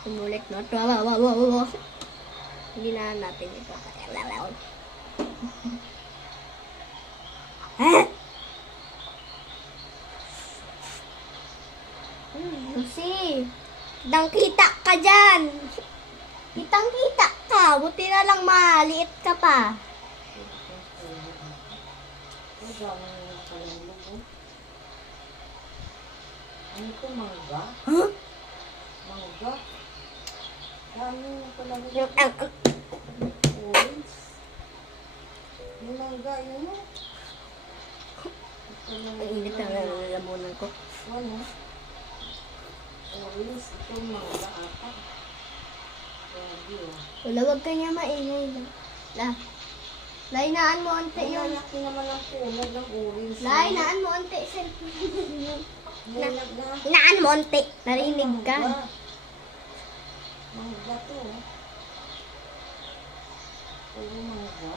Umulit, no? Wow. Hindi na natin ito. Lucy, kitang-kita ka dyan. Kitang-kita ka. Buti na lang maliit ka pa. Ano ito, mangga? Huh? Mangga? Dami na pala Yung, orange. Yung mangga, yun mo. ang init na lalamunan ko. Ano? Orange, ito mangga ata. Grabe oh. Wala, wag ka niya maingay. Lainaan mo ante Ay, yung... laki naman ang kulog ng orange. Lainaan mo ante, cellphone. Bulag na. Inaan mo ante. Narinig ka. Mangga to. Puro mangga.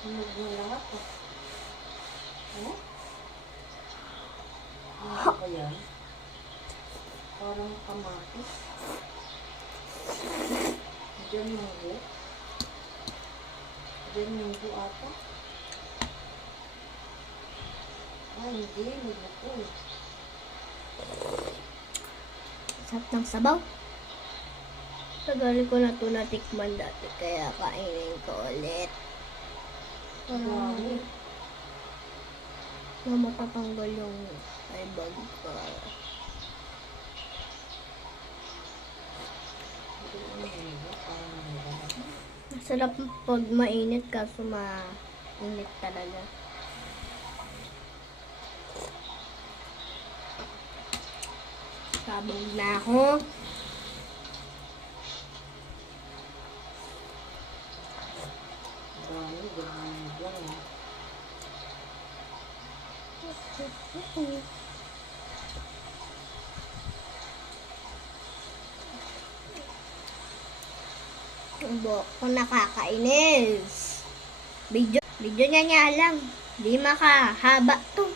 Hinog na lahat. Oh? Ano ba yan? Parang kamatis. Diyan mangga. Diyan mangga ata. Ay, hindi. Nabuko. Sarap ng sabaw. Tagal ko na ito natikman dati, kaya kainin ko ulit. Dami. Na matatanggal yung ay bag ka. Masarap pag mainit kaso mainit talaga. Sabog na ako. Dami. Dami. Ang buhok ko nakakainis. Video niya lang. Di makahaba to.